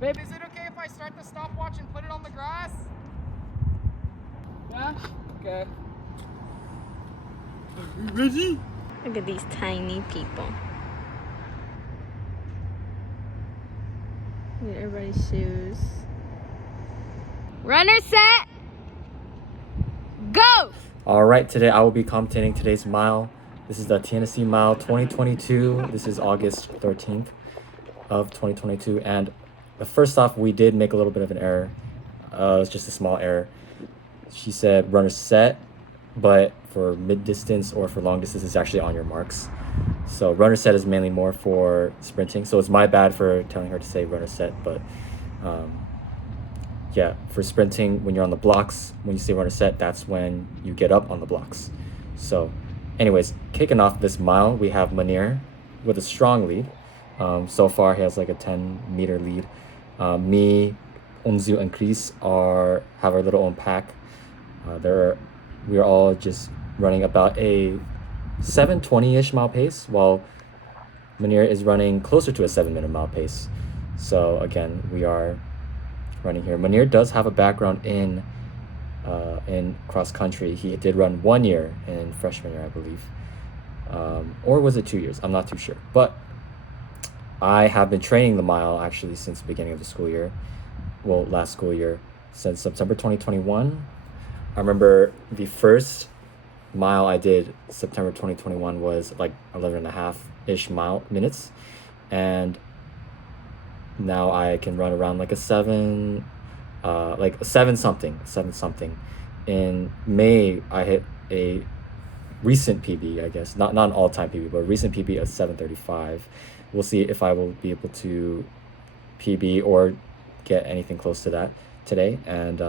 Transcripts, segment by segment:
Babe, is it okay if I start the stopwatch and put it on the grass? Yeah? Okay. Are you ready? Look at these tiny people. Look at everybody's shoes. Runner set! Go! All right, today I will be commentating today's mile. This is the TNSC Mile 2022. This is August 13th of 2022. And first off, we did make a little bit of an error. It was just a small error. She said runner set, but for mid-distance or for long distance, it's actually on your marks. So runner set is mainly more for sprinting. So it's my bad for telling her to say runner set, but yeah, for sprinting, when you're on the blocks, when you say runner set, that's when you get up on the blocks. So anyways, kicking off this mile, we have Munir with a strong lead. So far, he has like a 10-meter lead. Me, Onzu, and Chris have our little own pack. We are all just running about a 7:20-ish mile pace, while Munir is running closer to a 7-minute mile pace. So again, we are running here. Munir does have a background in cross country. He did run 1 year in freshman year, I believe, or was it 2 years? I'm not too sure. But I have been training the mile actually since the beginning of the school year. Well, last school year, since September 2021. I remember the first mile I did September 2021 was like 11.5-ish minutes, and now I can run around like a 7 something. In May, I hit a recent PB, I guess, not an all-time PB, but a recent PB of 7:35. We'll see if I will be able to PB or get anything close to that today. And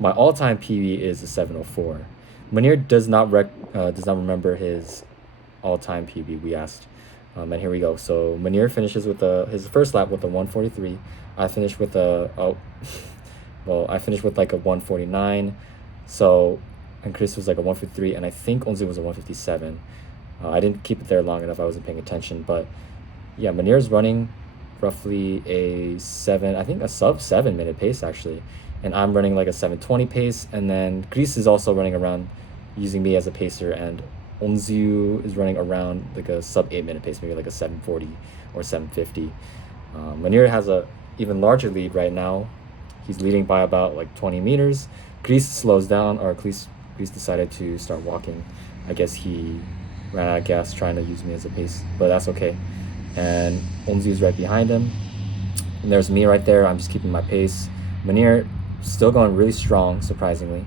my all-time PB is a 7:04. Munir does not remember his all-time PB. We asked. And here we go. So Munir finishes with his first lap with a 1:43. I finished with I finished with like a 1:49. So, and Chris was like a 1:53, and I think Onzi was a 1:57. I didn't keep it there long enough. I wasn't paying attention, but yeah, Munir's running roughly a sub 7-minute pace actually, and I'm running like a 7:20 pace, and then Chris is also running around using me as a pacer, and Onzu is running around like a sub 8-minute pace, maybe like a 7:40 or 7:50. Munir has a even larger lead right now. He's leading by about like 20 meters. Chris slows down, or Chris decided to start walking. I guess he ran out of gas trying to use me as a pace, but that's okay. And Onzu is right behind him. And there's me right there. I'm just keeping my pace. Munir still going really strong, surprisingly.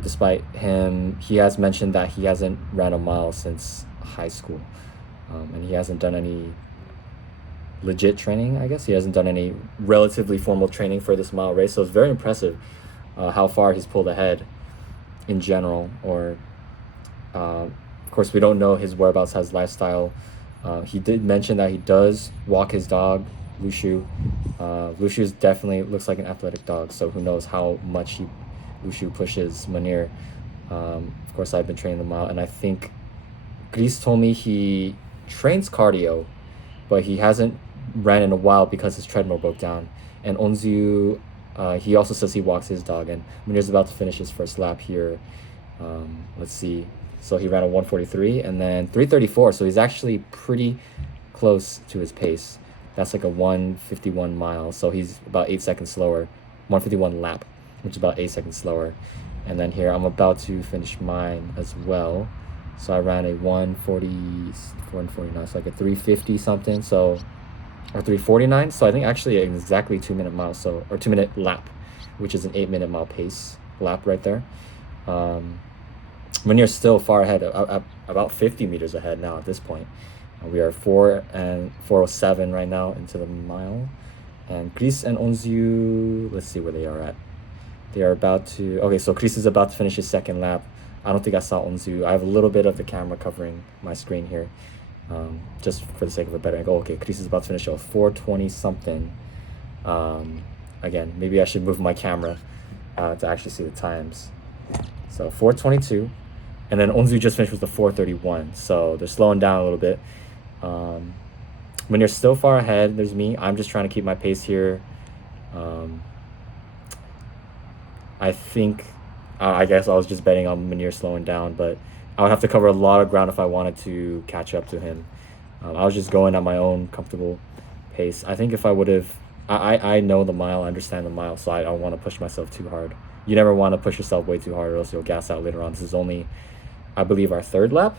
Despite he has mentioned that he hasn't ran a mile since high school. And he hasn't done any legit training, I guess. He hasn't done any relatively formal training for this mile race. So it's very impressive how far he's pulled ahead in general. Or, of course, we don't know his whereabouts, his lifestyle. He did mention that he does walk his dog, Lushu. Lushu definitely looks like an athletic dog, so who knows how much Lushu pushes Munir. Of course, I've been training the mile, and I think Chris told me he trains cardio, but he hasn't ran in a while because his treadmill broke down. And Onzu, he also says he walks his dog, and Munir's about to finish his first lap here. Let's see. So he ran a 1:43 and then 3:34. So he's actually pretty close to his pace. That's like a 1:51 mile. So he's about 8 seconds slower. 1:51 lap, which is about 8 seconds slower. And then here I'm about to finish mine as well. So I ran a 1:44 and 49. So like a 3:50 something. So, or 3:49. So I think actually exactly 2-minute mile. So, or 2-minute lap, which is an 8-minute mile pace lap right there. Munir's still far ahead, about 50 meters ahead now at this point. We are 4:07 right now into the mile. And Chris and Onzu, let's see where they are at. They are about to, okay, so Chris is about to finish his second lap. I don't think I saw Onzu. I have a little bit of the camera covering my screen here, just for the sake of a better angle. Okay, Chris is about to finish a 4:20 something. Again, maybe I should move my camera to actually see the times. So 4:22. And then Onzu just finished with the 4:31, so they're slowing down a little bit. Munir's still far ahead. There's me. I'm just trying to keep my pace here. I think, I guess I was just betting on Munir slowing down, but I would have to cover a lot of ground if I wanted to catch up to him. I was just going at my own comfortable pace. I think if I would have, I know the mile, I understand the mile, so I don't want to push myself too hard. You never want to push yourself way too hard or else you'll gas out later on. This is only, I believe, our third lap.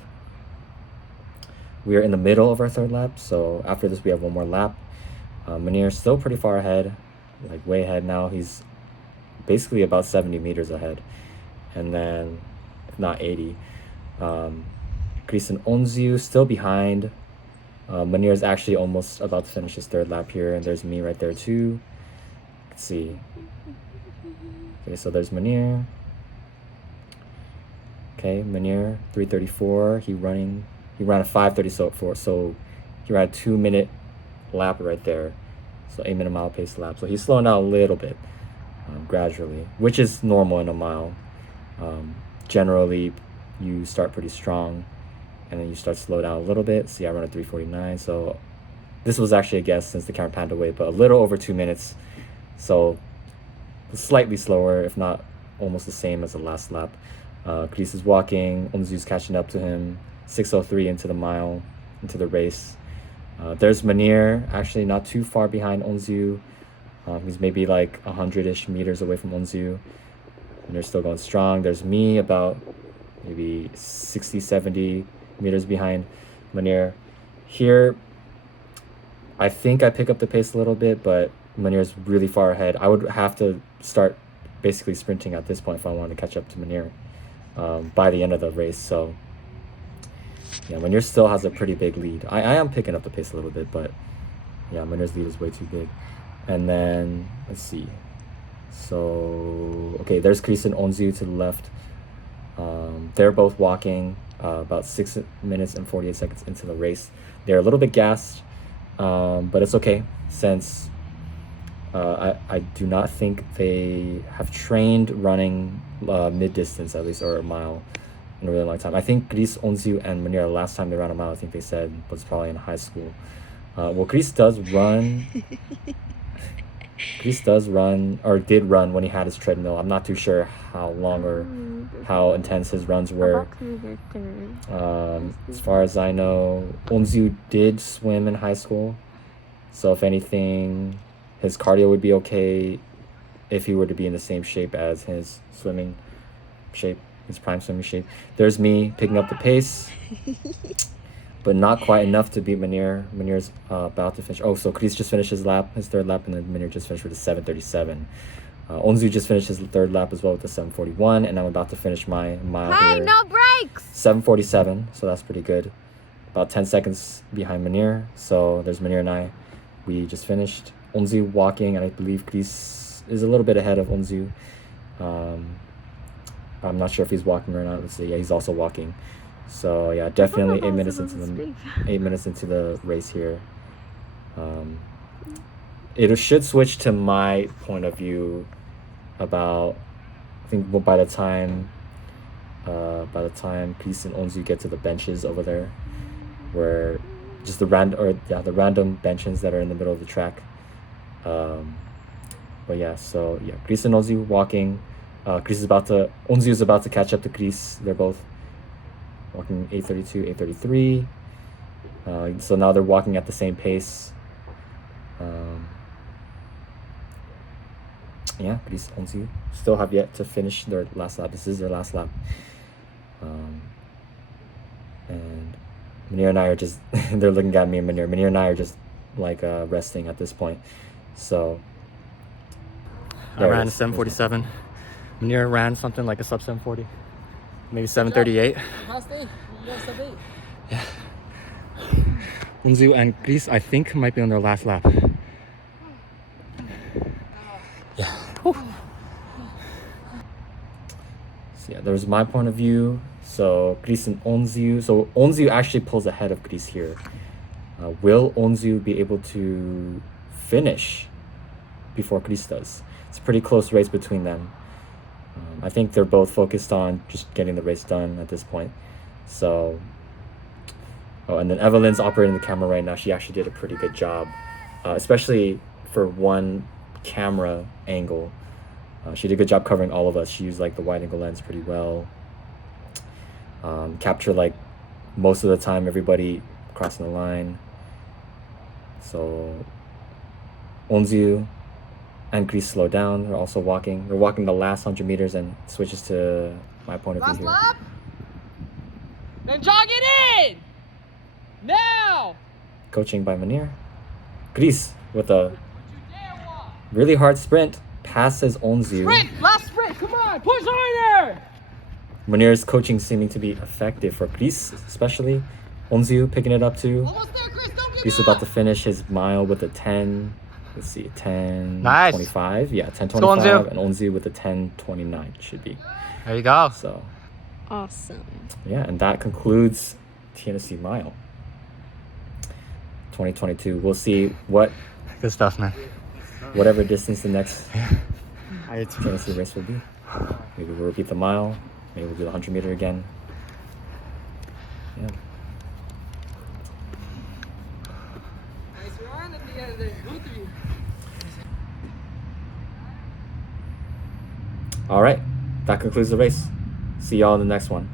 We are in the middle of our third lap, so after this we have one more lap. Munir's still pretty far ahead, like way ahead now. He's basically about 70 meters ahead, and then if not 80. Chris and Onziu still behind. Munir is actually almost about to finish his third lap here, and there's me right there too. Let's see. Okay, so there's Munir. Okay, Munir 3:34. He ran a 5:30 so he ran a 2-minute lap right there. So 8-minute mile pace lap. So he's slowing down a little bit, gradually, which is normal in a mile. Generally, you start pretty strong, and then you start to slow down a little bit. See, I run a 3:49. So this was actually a guess since the camera panned away, but a little over 2 minutes. So slightly slower, if not almost the same as the last lap. Chris is walking. Onziu's catching up to him. 6:03 into the mile, into the race. There's Munir, actually not too far behind Onziu. He's maybe like 100-ish meters away from Onziu. And they're still going strong. There's me about maybe 60, 70 meters behind Munir. Here, I think I pick up the pace a little bit, but Munir's really far ahead. I would have to start basically sprinting at this point if I wanted to catch up to Munir by the end of the race. So yeah, Munir still has a pretty big lead. I am picking up the pace a little bit, but yeah, Munir's lead is way too big. And then, let's see. So, okay, there's Chris and Onziu to the left. They're both walking about 6 minutes and 48 seconds into the race. They're a little bit gassed, but it's okay since I do not think they have trained running mid-distance, at least, or a mile in a really long time. I think Chris, Onziu, and Munir, the last time they ran a mile, I think they said, was probably in high school. Well, Chris does run... Chris does run, or did run when he had his treadmill. I'm not too sure how long or how intense his runs were. As far as I know, Onziu did swim in high school. So if anything, his cardio would be okay if he were to be in the same shape as his swimming shape, his prime swimming shape. There's me picking up the pace, but not quite enough to beat Munir. Munir's about to finish. Oh, so Chris just finished his lap, his third lap, and then Munir just finished with a 7:37. Onziu just finished his third lap as well with a 7:41, and I'm about to finish my mile here. No breaks! 7:47, so that's pretty good. About 10 seconds behind Munir. So there's Munir and I. We just finished. Onziu walking, and I believe Chris is a little bit ahead of Onziu. I'm not sure if he's walking or not. Let's see. Yeah, he's also walking. So yeah, definitely 8 minutes into the race here. It should switch to my point of view about, I think by the time Chris and Onziu get to the benches over there, where just the random benches that are in the middle of the track. But yeah, so yeah, Chris and Onziu walking. Onziu is about to catch up to Chris. They're both walking 8:32, 8:33. So now they're walking at the same pace. Yeah, Chris, Onziu still have yet to finish their last lap. This is their last lap. And Munir and I are just, they're looking at me and Munir. Munir and I are just like resting at this point. So I ran a 7:47. Munir ran something like a sub 7:40. Maybe 7:38. Yeah. Onziu and Chris, I think, might be on their last lap. Yeah. Whew. So yeah, there's my point of view. So Chris and Onziu. So Onziu actually pulls ahead of Chris here. Will Onziu be able to finish before Chris does? It's a pretty close race between them. I think they're both focused on just getting the race done at this point. So Oh, and then Evelyn's operating the camera right now. She actually did a pretty good job, especially for one camera angle. She did a good job covering all of us. She used like the wide angle lens pretty well. Capture like most of the time everybody crossing the line. So Onzu and Grease slow down. They're also walking. They're walking the last 100 meters and switches to my point of view here. Last lap. Then jog it in. Now. Coaching by Munir. Grease with a really hard sprint. Passes Onzu. Sprint. Last sprint. Come on. Push harder. Munir's coaching seeming to be effective for Grease, especially. Onzu picking it up too. Almost there, Chris. Don't give Grease is up. about to finish his mile with a 10. Let's see, 10. Nice. 25. Yeah, 10:25. Onzu. And Onzu with a 10:29 should be. There you go. So, Awesome. yeah, and that concludes TNSC Mile 2022. We'll see Good stuff, man. whatever distance the next I TNSC race will be. Maybe we'll repeat the mile. Maybe we'll do the 100 meter again. Yeah. Nice run at the end of the both of you. All right, that concludes the race. See y'all in the next one.